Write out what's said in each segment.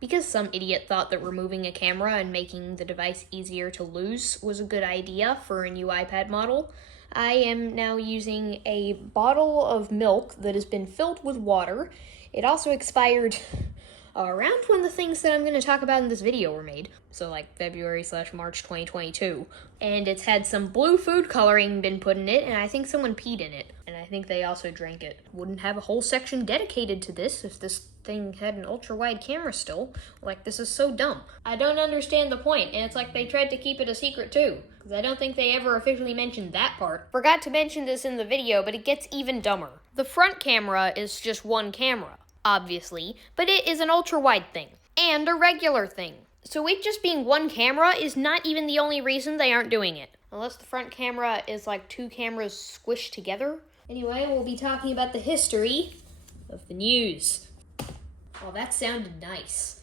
Because some idiot thought that removing a camera and making the device easier to lose was a good idea for a new iPad model, I am now using a bottle of milk that has been filled with water. It also expired around when the things that I'm going to talk about in this video were made, so like February/March 2022. And it's had some blue food coloring been put in it, and I think someone peed in it. And I think they also drank it. Wouldn't have a whole section dedicated to this if this thing had an ultra-wide camera still. Like, this is so dumb. I don't understand the point, and it's like they tried to keep it a secret too, because I don't think they ever officially mentioned that part. Forgot to mention this in the video, but it gets even dumber. The front camera is just one camera, obviously, but it is an ultra-wide thing, and a regular thing. So it just being one camera is not even the only reason they aren't doing it. Unless the front camera is like two cameras squished together. Anyway, we'll be talking about the history of the news. Oh, that sounded nice.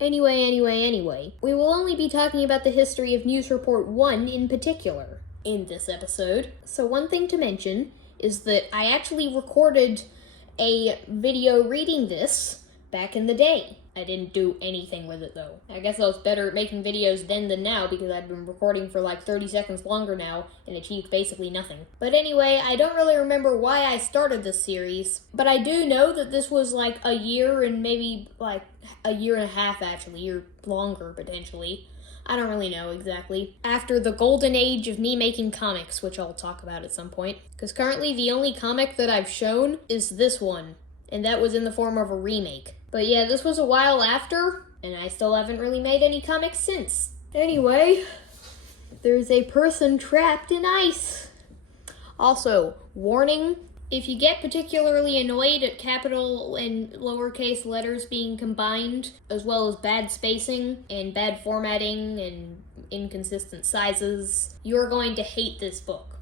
Anyway, we will only be talking about the history of News Report 1 in particular in this episode. So one thing to mention is that I actually recorded a video reading this back in the day. I didn't do anything with it though. I guess I was better at making videos then than now because I've been recording for like 30 seconds longer now and achieved basically nothing. But anyway, I don't really remember why I started this series, but I do know that this was like a year and maybe like a year and a half actually, or longer potentially. I don't really know exactly. After the golden age of me making comics, which I'll talk about at some point. Because currently the only comic that I've shown is this one, and that was in the form of a remake. But yeah, this was a while after, and I still haven't really made any comics since. Anyway, there's a person trapped in ice. Also, warning, if you get particularly annoyed at capital and lowercase letters being combined, as well as bad spacing and bad formatting and inconsistent sizes, you're going to hate this book.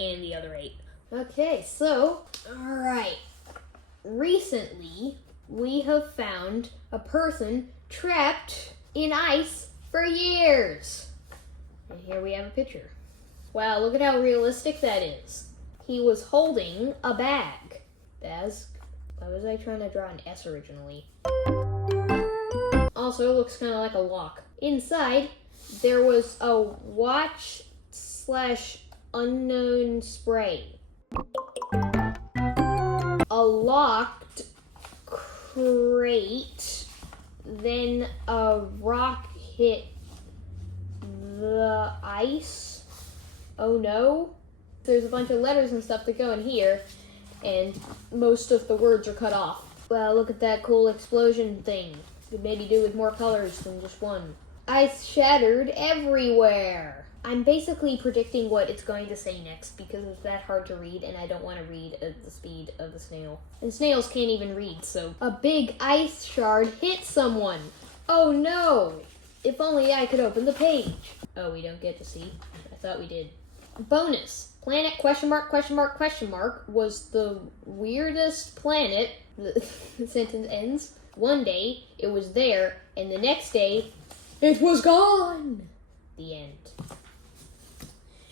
And the other 8. Okay, so, alright. Recently, we have found a person trapped in ice for years. And here we have a picture. Wow, look at how realistic that is. He was holding a bag. Baz? Why was I trying to draw an S originally? Also, it looks kind of like a lock. Inside, there was a watch/unknown spray. A locked crate, then a rock hit the ice. Oh no. There's a bunch of letters and stuff that go in here, and most of the words are cut off. Wow, look at that cool explosion thing. Could maybe do with more colors than just one. Ice shattered everywhere. I'm basically predicting what it's going to say next because it's that hard to read and I don't want to read at the speed of the snail. And snails can't even read, so. A big ice shard hit someone. Oh no! If only I could open the page. Oh, we don't get to see? I thought we did. Bonus. Planet ? Was the weirdest planet. The sentence ends. One day, it was there, and the next day, it was gone! The end.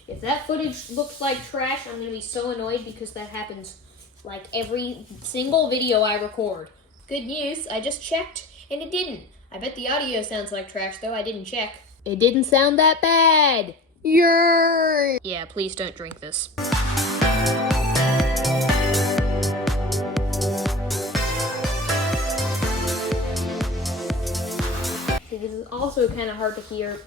If that footage looks like trash, I'm going to be so annoyed because that happens like every single video I record. Good news, I just checked, and it didn't. I bet the audio sounds like trash, though. I didn't check. It didn't sound that bad! Yay! Yeah, please don't drink this. See, this is also kind of hard to hear.